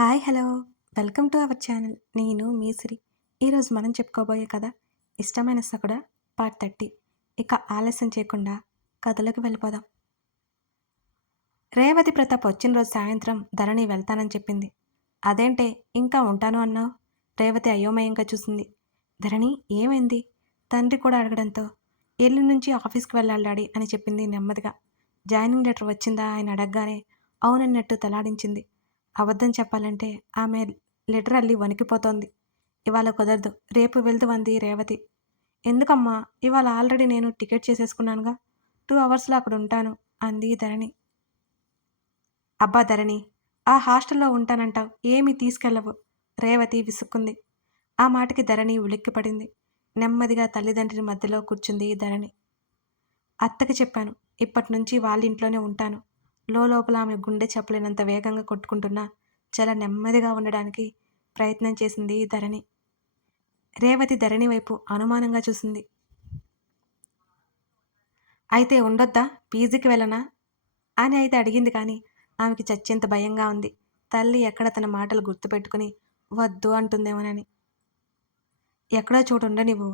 Hi hello. Welcome to our channel. నేను మీసిరి. ఈరోజు మనం చెప్పుకోబోయే కథ ఇష్టమైన సకుడ పార్ట్ థర్టీ. ఇక ఆలస్యం చేయకుండా కథలోకి వెళ్ళిపోదాం. రేవతి ప్రతాప్ వచ్చిన రోజు సాయంత్రం ధరణి వెళ్తానని చెప్పింది. అదేంటే ఇంకా ఉంటాను అన్నావు? రేవతి అయోమయంగా చూసింది. ధరణి ఏమైంది? తండ్రి కూడా అడగడంతో ఎల్లు నుంచి ఆఫీస్కి వెళ్ళాలి డాడీ అని చెప్పింది నెమ్మదిగా. జాయినింగ్ లెటర్ వచ్చిందా? ఆయన అడగగానే అవునన్నట్టు తలాడించింది. అబద్ధం చెప్పాలంటే ఆమె లెటర్ అల్లి వణికిపోతోంది. ఇవాళ కుదరదు. రేపు వెళ్తూ అంది రేవతి. ఎందుకమ్మా? ఇవాళ ఆల్రెడీ నేను టికెట్ చేసేసుకున్నానుగా. టూ అవర్స్లో అక్కడ ఉంటాను అంది ధరణి. అబ్బా ధరణి ఆ హాస్టల్లో ఉంటానంటావు. ఏమీ తీసుకెళ్ళవు. రేవతి విసుక్కుంది. ఆ మాటకి ధరణి ఉలిక్కిపడింది నెమ్మదిగా తల్లిదండ్రి మధ్యలో కూర్చుంది ధరణి. అత్తకి చెప్పాను ఇప్పటి నుంచి వాళ్ళ ఇంట్లోనే ఉంటాను. లోపల ఆమె గుండె చెప్పలేనంత వేగంగా కొట్టుకుంటున్నా చాలా నెమ్మదిగా ఉండడానికి ప్రయత్నం చేసింది ధరణి. రేవతి ధరణి వైపు అనుమానంగా చూసింది. అయితే ఉండొద్దా? పీజీకి వెళ్ళనా? అని అయితే అడిగింది కానీ ఆమెకి చచ్చేంత భయంగా ఉంది. తల్లి ఎక్కడ తన మాటలు గుర్తుపెట్టుకుని వద్దు అంటుందేమోనని. ఎక్కడో చోటు ఉండ నువ్వు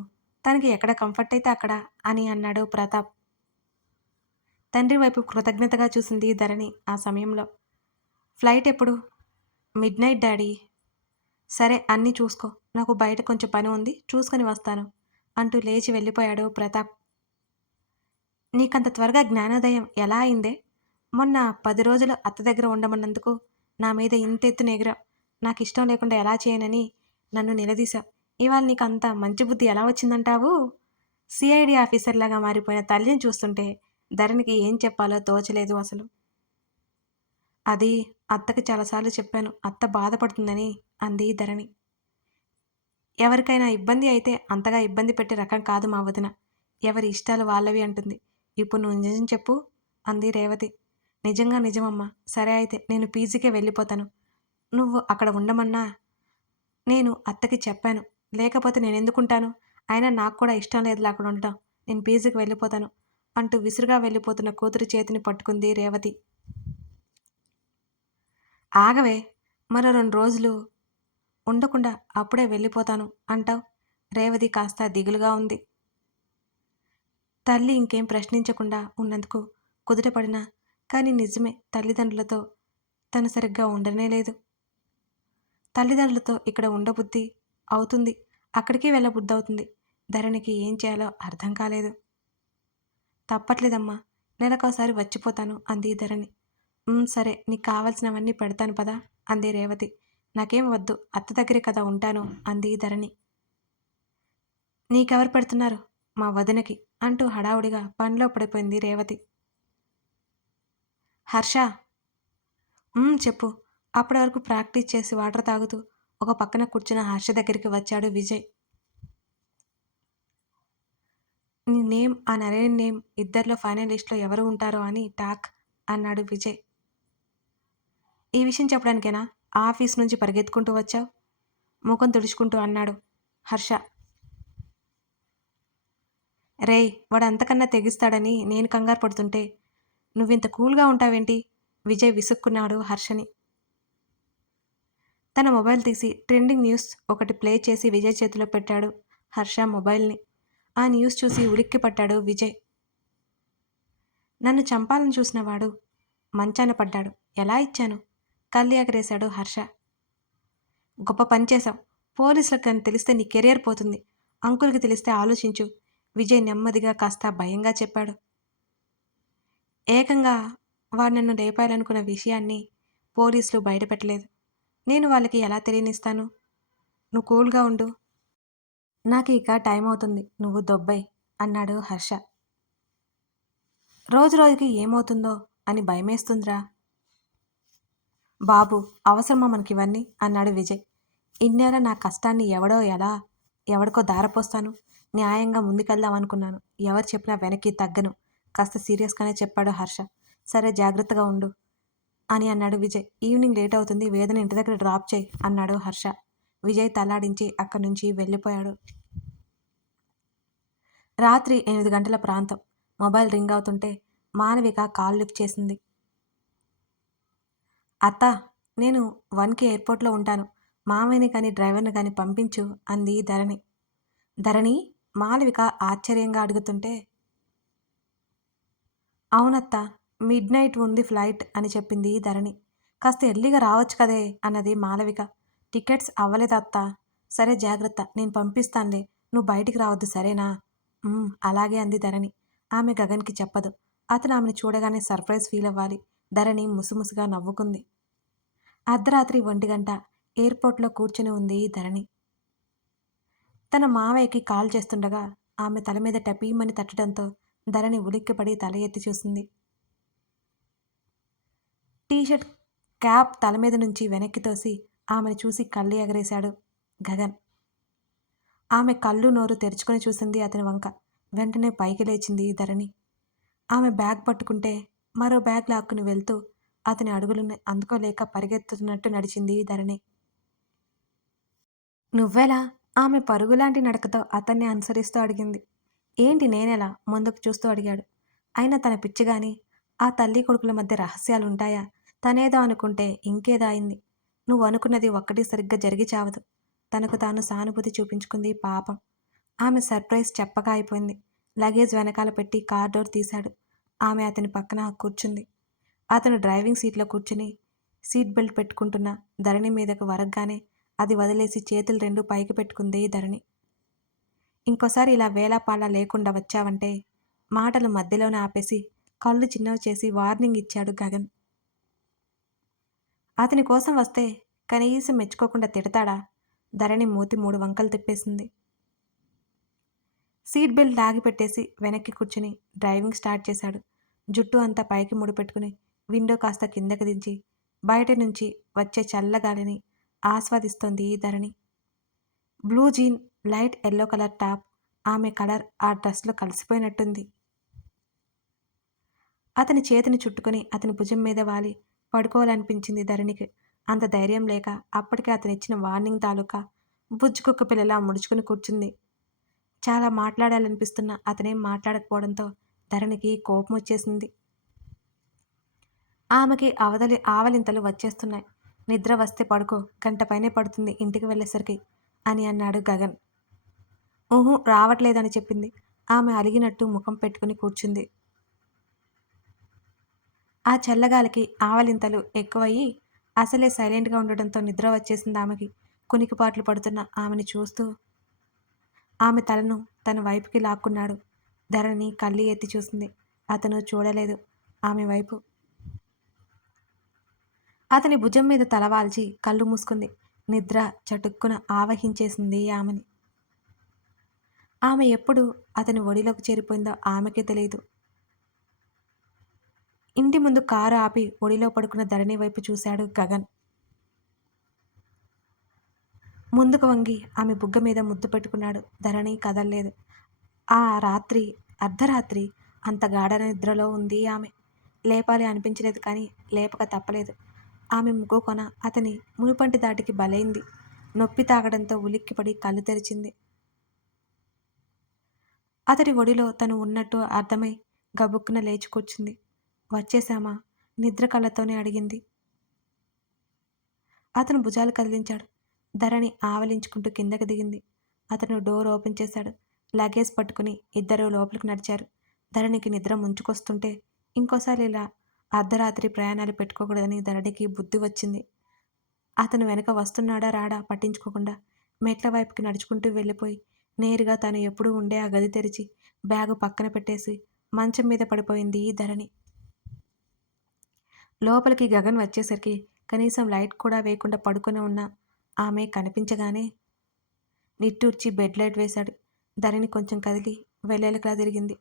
తనకి ఎక్కడ కంఫర్ట్ అయితే అక్కడ అని అన్నాడు ప్రతాప్. తండ్రి వైపు కృతజ్ఞతగా చూసింది ధరణి ఆ సమయంలో. ఫ్లైట్ ఎప్పుడు? Midnight daddy. సరే అన్నీ చూసుకో. నాకు బయట కొంచెం పని ఉంది. చూసుకొని వస్తాను అంటూ లేచి వెళ్ళిపోయాడు ప్రతాప్. నీకంత త్వరగా జ్ఞానోదయం ఎలా అయిందే? మొన్న పది రోజులు అత్త దగ్గర ఉండమన్నందుకు నా మీద ఇంత ఎత్తున ఎగిరా నాకు ఇష్టం లేకుండా ఎలా చేయనని నన్ను నిలదీశావు ఇవాళ నీకు అంత మంచి బుద్ధి ఎలా వచ్చిందంటావు? సిఐడి ఆఫీసర్లాగా మారిపోయిన తల్లిని చూస్తుంటే ధరణికి ఏం చెప్పాలో తోచలేదు అసలు. అది అత్తకి చాలాసార్లు చెప్పాను. అత్త బాధపడుతుందని అంది ధరణి. ఎవరికైనా ఇబ్బంది అయితే అంతగా ఇబ్బంది పెట్టే రకం కాదు మా వదిన. ఎవరి ఇష్టాలు వాళ్ళవి అంటుంది. ఇప్పుడు నువ్వు నిజం చెప్పు అంది రేవతి. నిజంగా నిజమమ్మా. సరే అయితే నేను పీజీకే వెళ్ళిపోతాను. నువ్వు అక్కడ ఉండమన్నా నేను అత్తకి చెప్పాను. లేకపోతే నేను ఎందుకుంటాను? అయినా నాకు కూడా ఇష్టం లేదు అక్కడ ఉండటం. నేను పీజీకి వెళ్ళిపోతాను. అంటూ విసురుగా వెళ్ళిపోతున్న కూతురి చేతిని పట్టుకుంది రేవతి. ఆగవే మరో రెండు రోజులు ఉండకుండా అప్పుడే వెళ్ళిపోతాను అంటావు రేవతి కాస్త దిగులుగా ఉంది. తల్లి ఇంకేం ప్రశ్నించకుండా ఉన్నందుకు కుదుటపడినా కానీ నిజమే తల్లిదండ్రులతో తను సరిగ్గా ఉండనే లేదు. తల్లిదండ్రులతో ఇక్కడ ఉండబుద్ధి అవుతుంది అక్కడికి వెళ్ళబుద్ధి అవుతుంది ధరణికి ఏం చేయాలో అర్థం కాలేదు. తప్పట్లేదమ్మా. నెలకోసారి వచ్చిపోతాను అంది ధరణి. సరే నీకు కావాల్సినవన్నీ పెడతాను పదా అంది రేవతి. నాకేం వద్దు అత్త దగ్గరే కదా ఉంటాను అంది ధరణి. నీకెవరు పెడుతున్నారు? మా వదినకి అంటూ హడావుడిగా పనిలో పడిపోయింది రేవతి. హర్ష? చెప్పు. అప్పటి వరకు ప్రాక్టీస్ చేసి వాటర్ తాగుతూ ఒక పక్కన కూర్చున్న హర్ష దగ్గరికి వచ్చాడు విజయ్. నీ నేమ్ ఆ నరేన్ నేమ్ ఇద్దరిలో ఫైనలిస్ట్లో ఎవరు ఉంటారో అని టాక్ అన్నాడు విజయ్. ఈ విషయం చెప్పడానికేనా? ఆఫీస్ నుంచి పరిగెత్తుకుంటూ వచ్చావు? ముఖం తుడుచుకుంటూ అన్నాడు హర్ష. రేయ్ వాడు అంతకన్నా తెగిస్తాడని నేను కంగారు పడుతుంటే నువ్వింత కూల్గా ఉంటావేంటి? విజయ్ విసుక్కున్నాడు హర్షని. తన మొబైల్ తీసి ట్రెండింగ్ న్యూస్ ఒకటి ప్లే చేసి విజయ్ చేతిలో పెట్టాడు హర్ష మొబైల్ని. ఆ న్యూస్ చూసి ఉలిక్కి పడ్డాడు విజయ్. నన్ను చంపాలని చూసినవాడు మంచాన పడ్డాడు. ఎలా ఇచ్చాను? కళ్ళు ఎగరేశాడు హర్ష. గొప్ప పని చేశావు. పోలీసులకు కానీ తెలిస్తే నీ కెరియర్ పోతుంది. అంకుల్కి తెలిస్తే ఆలోచించు. విజయ్ నెమ్మదిగా కాస్త భయంగా చెప్పాడు. ఏకంగా వాడు నన్ను లేపాలనుకున్న విషయాన్ని పోలీసులు బయటపెట్టలేదు. నేను వాళ్ళకి ఎలా తెలియనిస్తాను? నువ్వు కూల్గా ఉండు. నాకు ఇక టైం అవుతుంది. నువ్వు దొబ్బై అన్నాడు హర్ష. రోజు రోజుకి ఏమవుతుందో అని భయమేస్తుందిరా. బాబు అవసరమా మనకి ఇవన్నీ అన్నాడు విజయ్. ఇన్నేళ్ళ నా కష్టాన్ని ఎవడో ఎలా ఎవడికో దారపోస్తాను. న్యాయంగా ముందుకెళ్దాం అనుకున్నాను. ఎవరు చెప్పినా వెనక్కి తగ్గను. కాస్త సీరియస్గానే చెప్పాడు హర్ష. సరే జాగ్రత్తగా ఉండు అని అన్నాడు విజయ్. ఈవినింగ్ లేట్ అవుతుంది. వేదన ఇంటి దగ్గర డ్రాప్ చేయి అన్నాడు హర్ష. విజయ్ తలాడించి అక్కడి నుంచి వెళ్ళిపోయాడు. రాత్రి ఎనిమిది గంటల ప్రాంతం. మొబైల్ రింగ్ అవుతుంటే మానవిక కాల్ లిఫ్ట్ చేసింది. అత్త నేను వన్కి ఎయిర్పోర్ట్లో ఉంటాను. మామయ్యని కానీ డ్రైవర్ని కానీ పంపించు అంది ధరణి. ధరణి మాలవిక ఆశ్చర్యంగా అడుగుతుంటే అవునత్త మిడ్ నైట్ ఉంది ఫ్లైట్ అని చెప్పింది ధరణి. కాస్త ఎర్లీగా రావచ్చు కదే అన్నది మాలవిక టికెట్స్ అవ్వలేదు అత్త సరే జాగ్రత్త నేను పంపిస్తానులే. నువ్వు బయటికి రావద్దు సరేనా? అలాగే అంది ధరణి. ఆమె గగన్కి చెప్పదు. అతను ఆమెను చూడగానే సర్ప్రైజ్ ఫీల్ అవ్వాలి. ధరణి ముసుముసుగా నవ్వుకుంది. అర్ధరాత్రి ఒంటి గంట. ఎయిర్పోర్ట్లో కూర్చుని ఉంది ధరణి. తన మావయ్యకి కాల్ చేస్తుండగా ఆమె తల మీద టపీమని తట్టడంతో ధరణి ఉలిక్కిపడి తల ఎత్తి చూసింది. టీషర్ట్ క్యాప్ తల మీద నుంచి వెనక్కి తోసి ఆమెను చూసి కళ్ళు ఎగరేశాడు గగన్. ఆమె కళ్ళు నోరు తెరుచుకొని చూసింది అతని వంక. వెంటనే పైకి లేచింది ధరణి. ఆమె బ్యాగ్ పట్టుకుంటే మరో బ్యాగ్ లాక్కుని వెళ్తూ అతని అడుగులను అందుకోలేక పరిగెత్తుతున్నట్టు నడిచింది ధరణి. నువ్వెలా? ఆమె పరుగులాంటి నడకతో అతన్ని అనుసరిస్తూ అడిగింది. ఏంటి నేనెలా? ముందుకు చూస్తూ అడిగాడు. అయినా తన పిచ్చిగాని ఆ తల్లి కొడుకుల మధ్య రహస్యాలుంటాయా? తనేదో అనుకుంటే ఇంకేదో అయింది. నువ్వు అనుకున్నది ఒక్కటి సరిగ్గా జరిగి చావదు. తనకు తాను సానుభూతి చూపించుకుంది పాపం. ఆమె సర్ప్రైజ్ చెప్పగా అయిపోయింది. లగేజ్ వెనకాల పెట్టి కార్ డోర్ తీశాడు. ఆమె అతని పక్కన కూర్చుంది. అతను డ్రైవింగ్ సీట్లో కూర్చుని సీట్ బెల్ట్ పెట్టుకుంటున్న ధరణి మీదకు వరగ్గానే అది వదిలేసి చేతులు రెండు పైకి పెట్టుకుంది ధరణి. ఇంకోసారి ఇలా వేలాపాలా లేకుండా వచ్చావంటే మాటలు మధ్యలోనే ఆపేసి కళ్ళు చిన్నవి చేసి వార్నింగ్ ఇచ్చాడు గగన్. అతని కోసం వస్తే కనీసం మెచ్చుకోకుండా తిడతాడా? ధరణి మూతి మూడు వంకలు తిప్పేసింది. సీట్ బెల్ట్ ఆగిపెట్టేసి వెనక్కి కూర్చుని డ్రైవింగ్ స్టార్ట్ చేశాడు. జుట్టు అంతా పైకి ముడిపెట్టుకుని విండో కాస్త కిందకి దించి బయట నుంచి వచ్చే చల్లగాలిని ఆస్వాదిస్తోంది ఈ Dharani. Blue jean light yellow colour top ఆమె కలర్ ఆ డ్రెస్లో కలిసిపోయినట్టుంది. అతని చేతిని చుట్టుకొని అతని భుజం మీద వాలి పడుకోవాలనిపించింది ధరణికి. అంత ధైర్యం లేక అప్పటికే అతను ఇచ్చిన వార్నింగ్ తాలూకా బుజ్జుకుక్క పిల్లలా ముడుచుకుని కూర్చుంది. చాలా మాట్లాడాలనిపిస్తున్న అతనేం మాట్లాడకపోవడంతో ధరణికి కోపం వచ్చేసింది. ఆమెకి అవదలి ఆవలింతలు వచ్చేస్తున్నాయి. నిద్ర వస్తే పడుకో గంట పైనే పడుతుంది ఇంటికి వెళ్ళేసరికి అని అన్నాడు గగన్. ఊహు రావట్లేదని చెప్పింది. ఆమె అలిగినట్టు ముఖం పెట్టుకుని కూర్చుంది. ఆ చల్లగాలికి ఆవలింతలు ఎక్కువయ్యి అసలే సైలెంట్గా ఉండడంతో నిద్ర వచ్చేసింది ఆమెకి. కునికిపాట్లు పడుతున్న ఆమెని చూస్తూ ఆమె తలను తన వైపుకి లాక్కున్నాడు. ధరణి కళ్ళి ఎత్తి చూసింది. అతను చూడలేదు. ఆమె వైపు అతని భుజం మీద తలవాల్చి కళ్ళు మూసుకుంది. నిద్ర చటుక్కున ఆవహించేసింది ఆమెని. ఆమె ఎప్పుడు అతని ఒడిలోకి చేరిపోయిందో ఆమెకే తెలియదు. ఇంటి ముందు కారు ఆపి ఒడిలో పడుకున్న ధరణి వైపు చూశాడు గగన్. ముందుకు వంగి ఆమె బుగ్గ మీద ముద్దు పెట్టుకున్నాడు. ధరణి కదల్లేదు. ఆ రాత్రి అర్ధరాత్రి అంత గాఢ నిద్రలో ఉంది ఆమె. లేపాలి అనిపించలేదు కానీ లేపక తప్పలేదు. ఆమె ముగ్గు కొన అతని మునుపంటి దాటికి బలైంది. నొప్పి తాగడంతో ఉలిక్కిపడి కళ్ళు తెరిచింది. అతడి ఒడిలో తను ఉన్నట్టు అర్థమై గబుక్కున లేచి కూర్చుంది. వచ్చేశామా? నిద్ర కళ్ళతోనే అడిగింది. అతను భుజాలు కదిలించాడు. ధరణి ఆవలించుకుంటూ కిందకి దిగింది. అతను డోర్ ఓపెన్ చేశాడు. లగేజ్ పట్టుకుని ఇద్దరు లోపలికి నడిచారు. ధరణికి నిద్ర ముంచుకొస్తుంటే ఇంకోసారి ఇలా అర్ధరాత్రి ప్రయాణాలు పెట్టుకోకూడదని ధరణికి బుద్ధి వచ్చింది. అతను వెనక వస్తున్నాడా రాడా పట్టించుకోకుండా మెట్ల వైపుకి నడుచుకుంటూ వెళ్ళిపోయి నేరుగా తను ఎప్పుడూ ఉండే ఆ గది తెరిచి బ్యాగు పక్కన పెట్టేసి మంచం మీద పడిపోయింది ఈ ధరణి. లోపలికి గగన్ వచ్చేసరికి కనీసం లైట్ కూడా వేయకుండా పడుకొని ఉన్న ఆమె కనిపించగానే నిట్టూర్చి బెడ్ లైట్ వేశాడు. ధరణి కొంచెం కదిలి వెళ్ళేలకలా తిరిగింది.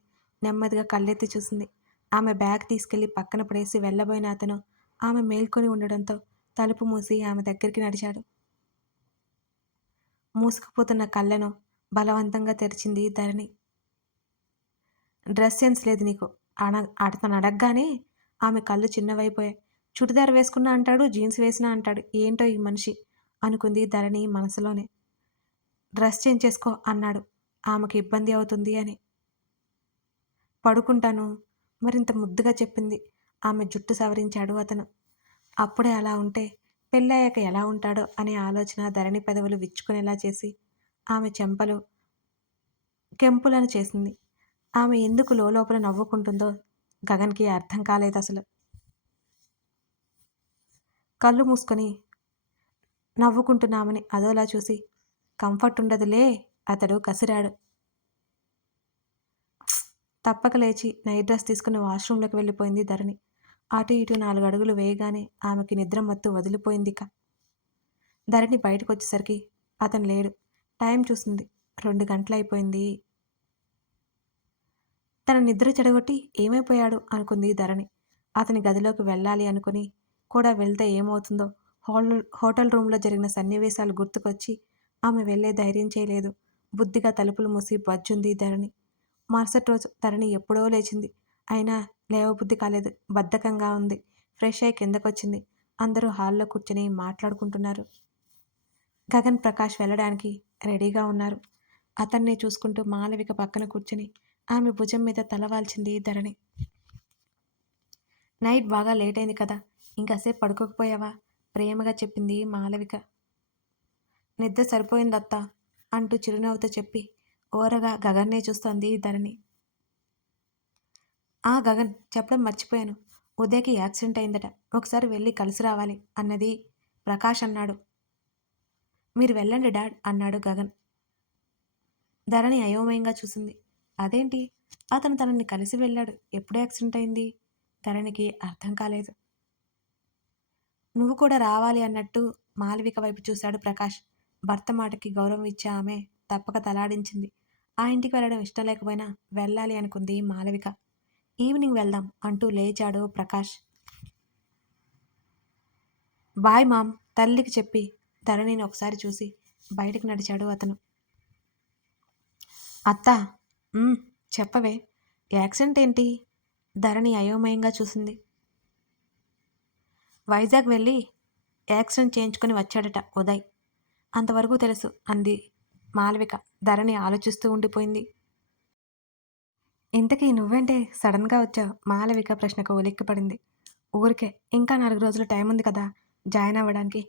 నెమ్మదిగా కళ్ళెత్తి చూసింది. ఆమె బ్యాగ్ తీసుకెళ్ళి పక్కన పడేసి వెళ్ళబోయిన అతను ఆమె మేల్కొని ఉండడంతో తలుపు మూసి ఆమె దగ్గరికి నడిచాడు. మూసుకుపోతున్న కళ్ళను బలవంతంగా తెరిచింది ధరణి. డ్రెస్ సెన్స్ లేదు నీకు. అన అతను అడగగానే ఆమె కళ్ళు చిన్నవైపోయాయి. చుడిదార్ వేసుకున్నా అంటాడు జీన్స్ వేసినా అంటాడు ఏంటో ఈ మనిషి? అనుకుంది ధరణి మనసులోనే. డ్రెస్ చేంజ్ చేసుకో అన్నాడు. ఆమెకు ఇబ్బంది అవుతుంది అని. పడుకుంటాను మరింత ముద్దుగా చెప్పింది. ఆమె జుట్టు సవరించాడు అతను. అప్పుడే అలా ఉంటే పెళ్ళయ్యాక ఎలా ఉంటాడో అనే ఆలోచన ధరణి పెదవులు విచ్చుకునేలా చేసి ఆమె చెంపలు కెంపులను చేసింది. ఆమె ఎందుకు లోపల నవ్వుకుంటుందో గగన్కి అర్థం కాలేదు అసలు. కళ్ళు మూసుకొని నవ్వుకుంటున్నామని అదోలా చూసి కంఫర్ట్ ఉండదులే అతడు కసిరాడు. తప్పక లేచి నైట్ డ్రెస్ తీసుకుని వాష్రూంలోకి వెళ్ళిపోయింది ధరణి. అటు ఇటు నాలుగు అడుగులు వేయగానే ఆమెకి నిద్ర మత్తు వదిలిపోయింది ధరణి బయటకు వచ్చేసరికి అతను లేడు. టైం చూసింది రెండు గంటలైపోయింది. తన నిద్ర చెడగొట్టి ఏమైపోయాడు అనుకుంది ధరణి. అతని గదిలోకి వెళ్ళాలి అనుకుని కూడా వెళ్తే ఏమవుతుందో హోటల్ హోటల్ రూమ్లో జరిగిన సన్నివేశాలు గుర్తుకొచ్చి ఆమె వెళ్ళే ధైర్యం చేయలేదు. బుద్ధిగా తలుపులు మూసి బజ్జుంది ధరణి. మరుసటి రోజు ధరణి ఎప్పుడో లేచింది. అయినా లేవబుద్ధి కాలేదు. బద్ధకంగా ఉంది. ఫ్రెష్ అయి కిందకొచ్చింది. అందరూ హాల్లో కూర్చొని మాట్లాడుకుంటున్నారు. గగన్ ప్రకాష్ వెళ్ళడానికి రెడీగా ఉన్నారు. అతన్నే చూసుకుంటూ మాలవిక పక్కన కూర్చుని ఆమె భుజం మీద తలవాల్చింది ధరణి. నైట్ బాగా లేట్ అయింది కదా ఇంకాసేపు పడుకోకపోయావా? ప్రేమగా చెప్పింది మాలవిక. నిద్ర సరిపోయిందత్తా అంటూ చిరునవ్వుతో చెప్పి ఓరగా గగన్నే చూస్తోంది ధరణి. ఆ గగన్ చెప్పడం మర్చిపోయాను. ఉదయకి యాక్సిడెంట్ అయిందట. ఒకసారి వెళ్ళి కలిసి రావాలి అన్నది ప్రకాష్ అన్నాడు. మీరు వెళ్ళండి డాడ్ అన్నాడు గగన్. ధరణి అయోమయంగా చూసింది. అదేంటి? అతను తనని కలిసి వెళ్ళాడు. ఎప్పుడు యాక్సిడెంట్ అయింది? ధరణికి అర్థం కాలేదు. నువ్వు కూడా రావాలి అన్నట్టు మాలవిక వైపు చూశాడు ప్రకాష్. భర్త మాటకి గౌరవం ఇచ్చే ఆమె తప్పక తలాడించింది. ఆ ఇంటికి వెళ్ళడం ఇష్టం లేకపోయినా వెళ్ళాలి అనుకుంది మాలవిక. ఈవినింగ్ వెళ్దాం అంటూ లేచాడు ప్రకాష్. బాయ్ మామ్ తల్లికి చెప్పి ధరణిని ఒకసారి చూసి బయటకు నడిచాడు అతను. అత్త చెప్పవే. యాక్సిడెంట్ ఏంటి? ధరణి అయోమయంగా చూసింది. వైజాగ్ వెళ్ళి యాక్సిడెంట్ చేయించుకొని వచ్చాడట ఉదయ్. అంతవరకు తెలుసు అంది మాలవిక. ధరణి ఆలోచిస్తూ ఉండిపోయింది. ఇంతకీ నువ్వేంటే సడన్గా వచ్చావు? మాలవిక ప్రశ్నకు ఉలిక్కిపడింది. ఊరికే ఇంకా నాలుగు రోజులు టైం ఉంది కదా జాయిన్ అవ్వడానికి.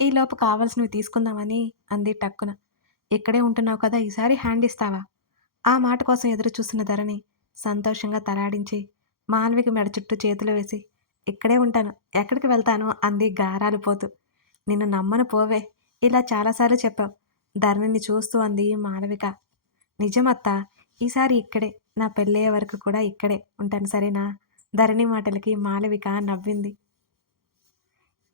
ఈలోపు కావాల్సినవి తీసుకుందామని అంది టక్కున. ఇక్కడే ఉంటున్నావు కదా ఈసారి హ్యాండ్ ఇస్తావా? ఆ మాట కోసం ఎదురు ధరణి ధరని సంతోషంగా తలాడించి మాలవిక మెడ చుట్టూ చేతులు వేసి ఇక్కడే ఉంటాను. ఎక్కడికి వెళ్తాను? అంది గారాలు పోతూ. నిన్ను నమ్మను పోవే. ఇలా చాలాసార్లు చెప్పావు. ధరణిని చూస్తూ అంది మాలవిక నిజమత్త ఈసారి ఇక్కడే. నా పెళ్ళయ్యే వరకు కూడా ఇక్కడే ఉంటాను సరేనా? ధరణి మాటలకి మాలవిక నవ్వింది.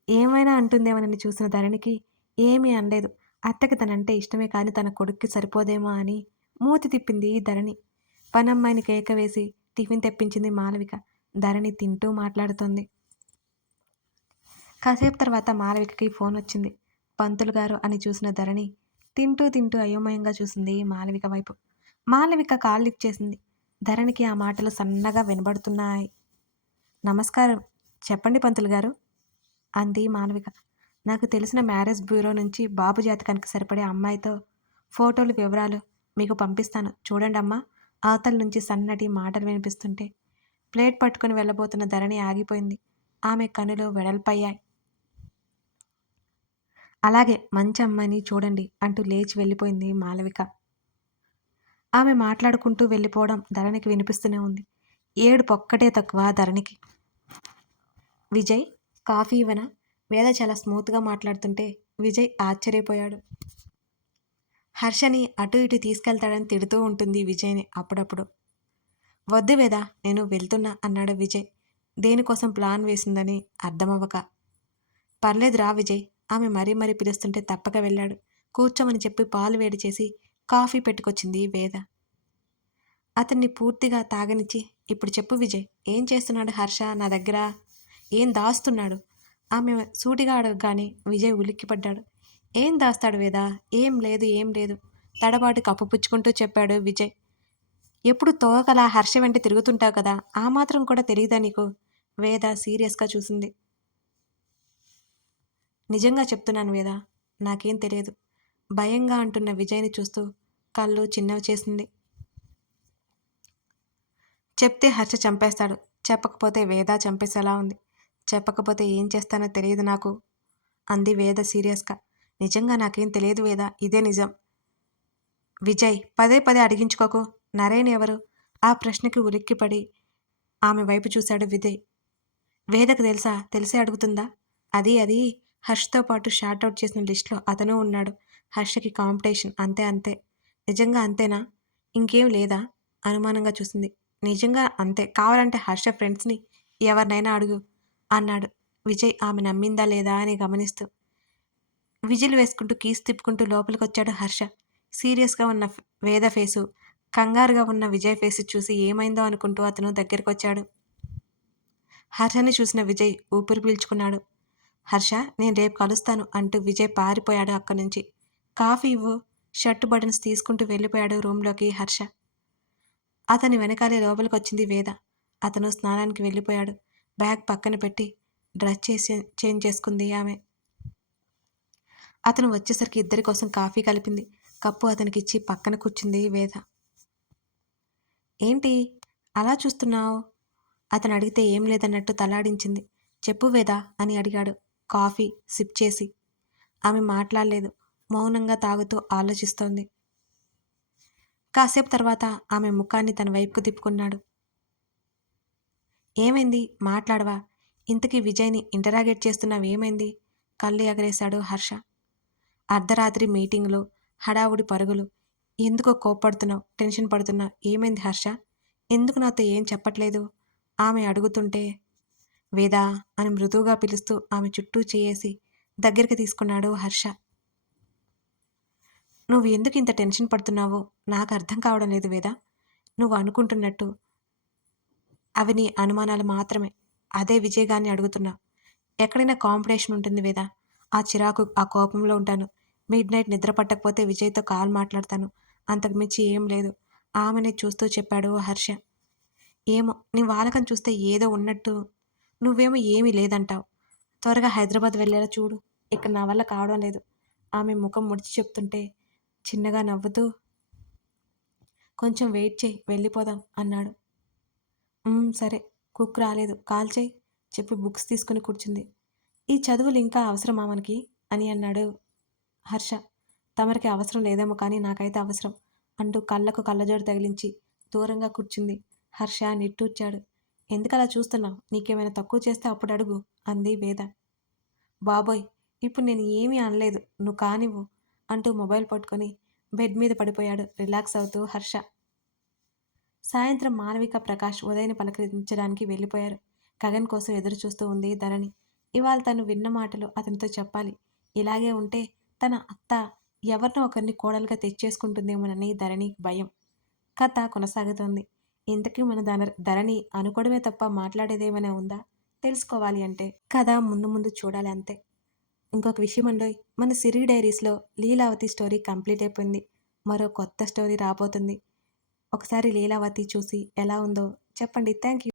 ఏమైనా అంటుందేమోనని చూసిన ధరణికి ఏమీ అనలేదు. అత్తకి తనంటే ఇష్టమే కానీ తన కొడుక్కి సరిపోదేమో అని మూతి తిప్పింది ధరణి. పనమ్మాయిని కేక వేసి టిఫిన్ తెప్పించింది మాలవిక. ధరణి తింటూ మాట్లాడుతోంది. కాసేపు తర్వాత మాలవికకి ఫోన్ వచ్చింది. పంతులు గారు అని చూసిన ధరణి తింటూ తింటూ అయోమయంగా చూసింది మాలవిక వైపు. మాలవిక కాల్ లిఫ్ట్ చేసింది. ధరణికి ఆ మాటలు సన్నగా వినబడుతున్నాయి. నమస్కారం. చెప్పండి పంతులు గారు అంది మాలవిక. నాకు తెలిసిన మ్యారేజ్ బ్యూరో నుంచి బాబు జాతకానికి సరిపడే అమ్మాయితో ఫోటోలు వివరాలు మీకు పంపిస్తాను. చూడండి అమ్మా. అవతల నుంచి సన్నటి మాటలు వినిపిస్తుంటే ప్లేట్ పట్టుకుని వెళ్ళబోతున్న ధరణి ఆగిపోయింది. ఆమె కనులు వెడల్పయ్యాయి. అలాగే మంచి అమ్మాయిని చూడండి అంటూ లేచి వెళ్ళిపోయింది మాలవిక. ఆమె మాట్లాడుకుంటూ వెళ్ళిపోవడం ధరణికి వినిపిస్తూనే ఉంది. ఏడు పొక్కటే తక్కువ ధరణికి. విజయ్ కాఫీ ఇవ్వనా? వేద చాలా స్మూత్గా మాట్లాడుతుంటే విజయ్ ఆశ్చర్యపోయాడు. హర్షని అటు ఇటు తీసుకెళ్తాడని తిడుతూ ఉంటుంది విజయ్ని అప్పుడప్పుడు. వద్దు వేదా నేను వెళ్తున్నా అన్నాడు విజయ్. దేనికోసం ప్లాన్ వేసిందని అర్థమవ్వక. పర్లేదు రా విజయ్ ఆమె మరీ మరీ పిలుస్తుంటే తప్పక వెళ్ళాడు. కూర్చోమని చెప్పి పాలు వేడి చేసి కాఫీ పెట్టుకొచ్చింది వేద. అతన్ని పూర్తిగా తాగనిచ్చి ఇప్పుడు చెప్పు విజయ్ ఏం చేస్తున్నాడు హర్ష నా దగ్గర? ఏం దాస్తున్నాడు? ఆమె సూటిగా అడగగానే విజయ్ ఉలిక్కిపడ్డాడు. ఏం దాస్తాడు వేదా? ఏం లేదు ఏం లేదు. తడబాటు కప్పుపుచ్చుకుంటూ చెప్పాడు విజయ్. ఎప్పుడు తోకలా హర్ష వెంట తిరుగుతుంటావు కదా? ఆ మాత్రం కూడా తెలియదా నీకు? వేద సీరియస్గా చూసింది. నిజంగా చెప్తున్నాను వేద. నాకేం తెలియదు. భయంగా అంటున్న విజయ్ని చూస్తూ కళ్ళు చిన్నవి చేసింది. చెప్తే హర్ష చంపేస్తాడు. చెప్పకపోతే వేద చంపేసేలా ఉంది. చెప్పకపోతే ఏం చేస్తానో తెలియదు నాకు అంది వేద సీరియస్గా. నిజంగా నాకేం తెలియదు వేదా ఇదే నిజం. విజయ్ పదే పదే అడిగించుకోకు. నరేన్ ఎవరు? ఆ ప్రశ్నకి ఉలిక్కిపడి ఆమె వైపు చూశాడు విజయ్. వేదకు తెలుసా? తెలిసే అడుగుతుందా? అది అది. హర్ష్తో పాటు షార్ట్అవుట్ చేసిన లిస్ట్లో అతను ఉన్నాడు. హర్షకి కాంపిటీషన్ అంతే అంతే. నిజంగా అంతేనా? ఇంకేం లేదా? అనుమానంగా చూసింది. నిజంగా అంతే. కావాలంటే హర్ష ఫ్రెండ్స్ని ఎవరినైనా అడుగు అన్నాడు. విజయ్ ఆమె నమ్మిందా లేదా అని గమనిస్తూ. విజిల్ వేసుకుంటూ కీస్ తిప్పుకుంటూ లోపలికి వచ్చాడు హర్ష. సీరియస్గా ఉన్న వేద ఫేసు. కంగారుగా ఉన్న విజయ్ ఫేసు చూసి ఏమైందో అనుకుంటూ అతను దగ్గరికి వచ్చాడు హర్షని చూసిన విజయ్ ఊపిరి పీల్చుకున్నాడు. హర్ష నేను రేపు కలుస్తాను అంటూ విజయ్ పారిపోయాడు అక్కడి నుంచి కాఫీ ఇవ్వు. షర్ట్ బటన్స్ తీసుకుంటూ వెళ్ళిపోయాడు రూమ్లోకి హర్ష. అతని వెనకాలే లోపలికి వచ్చింది వేద. అతను స్నానానికి వెళ్ళిపోయాడు. బ్యాగ్ పక్కన పెట్టి డ్రెస్ చేసి చేంజ్ చేసుకుంది ఆమె. అతను వచ్చేసరికి ఇద్దరి కోసం కాఫీ కలిపింది. కప్పు అతనికి ఇచ్చి పక్కన కూర్చుంది వేద. ఏంటి? అలా చూస్తున్నావు? అతను అడిగితే ఏం లేదన్నట్టు తలాడించింది. చెప్పు వేద అని అడిగాడు. కాఫీ సిప్ చేసి. ఆమె మాట్లాడలేదు. మౌనంగా తాగుతూ ఆలోచిస్తోంది. కాసేపు తర్వాత ఆమె ముఖాన్ని తన వైపుకు తిప్పుకున్నాడు. ఏమైంది? మాట్లాడవా? ఇంతకీ విజయ్ని ఇంటరాగేట్ చేస్తున్నావేమైంది? కళ్ళు ఎగరేశాడు హర్ష. అర్ధరాత్రి మీటింగులు హడావుడి పరుగులు. ఎందుకో కోప్పడుతున్నావు టెన్షన్ పడుతున్నావు ఏమైంది హర్ష? ఎందుకు నాతో ఏం చెప్పట్లేదు? ఆమె అడుగుతుంటే వేదా అని మృదువుగా పిలుస్తూ ఆమె చుట్టూ చేయేసి దగ్గరికి తీసుకున్నాడు హర్ష. నువ్వు ఎందుకు ఇంత టెన్షన్ పడుతున్నావో నాకు అర్థం కావడం లేదు వేదా. నువ్వు అనుకుంటున్నట్టు అవి నీ అనుమానాలు మాత్రమే. అదే విజయ్ గారిని అడుగుతున్నా. ఎక్కడైనా కాంపిటీషన్ ఉంటుంది వేదా. ఆ చిరాకు ఆ కోపంలో ఉంటాను. మిడ్ నైట్ నిద్ర పట్టకపోతే విజయ్తో కాల్ మాట్లాడతాను. అంతకుమించి ఏం లేదు. ఆమెనే చూస్తూ చెప్పాడు హర్ష. ఏమో నీ వాలకం చూస్తే ఏదో ఉన్నట్టు. నువ్వేమో ఏమీ లేదంటావు. త్వరగా హైదరాబాద్ వెళ్ళేలా చూడు. ఇక్కడ నా వల్ల కావడం లేదు. ఆమె ముఖం ముడిచి చెప్తుంటే చిన్నగా నవ్వుతూ కొంచెం వెయిట్ చేయి వెళ్ళిపోదాం అన్నాడు. సరే కుక్ రాలేదు. కాల్ చేయి చెప్పి బుక్స్ తీసుకుని కూర్చుంది. ఈ చదువులు ఇంకా అవసరమా మనకి? అని అన్నాడు హర్ష తమరికి అవసరం లేదేమో కానీ నాకైతే అవసరం అంటూ కళ్ళకు కళ్ళజోడు తగిలించి దూరంగా కూర్చుంది. హర్ష నిట్టూర్చాడు. ఎందుకలా చూస్తున్నావు? నీకేమైనా తక్కువ చేస్తే అప్పుడు అడుగు అంది వేద. బాబోయ్ ఇప్పుడు నేను ఏమీ అనలేదు. నువ్వు కానివ్వు అంటూ మొబైల్ పట్టుకొని బెడ్ మీద పడిపోయాడు రిలాక్స్ అవుతూ హర్ష. సాయంత్రం మానవిక ప్రకాష్ ఉదయని పలకరించడానికి వెళ్ళిపోయారు. గగన్ కోసం ఎదురు చూస్తూ ఉంది ధరణి. ఇవాళ తను విన్న మాటలు అతనితో చెప్పాలి. ఇలాగే ఉంటే తన అత్త ఎవరినో ఒకరిని కోడలుగా తెచ్చేసుకుంటుందేమోనని ధరణికి భయం కథ కొనసాగుతోంది. ఇంతకీ మన ధన ధరణి అనుకోవడమే తప్ప మాట్లాడేదేమైనా ఉందా? తెలుసుకోవాలి అంటే. కథ ముందు ముందు చూడాలి అంతే. ఇంకొక విషయం అండోయ్ మన సిరి డైరీస్లో లీలావతి స్టోరీ కంప్లీట్ అయిపోయింది. మరో కొత్త స్టోరీ రాబోతుంది. ఒకసారి లీలావతి చూసి ఎలా ఉందో చెప్పండి. Thank you